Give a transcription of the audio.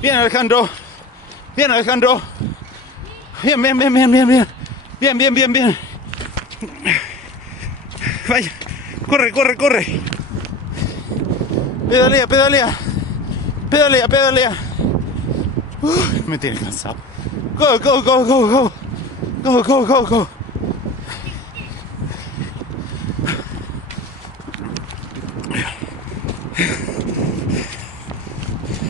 Bien, Alejandro. Bien, Alejandro. Bien, bien, bien, bien, bien, bien. Bien, bien, bien, bien. Vaya. Corre, corre, corre. Pedalea, pedalea. Pedalea, pedalea. Me tiene cansado. Go, go, go, go, go. Go, go, go, go.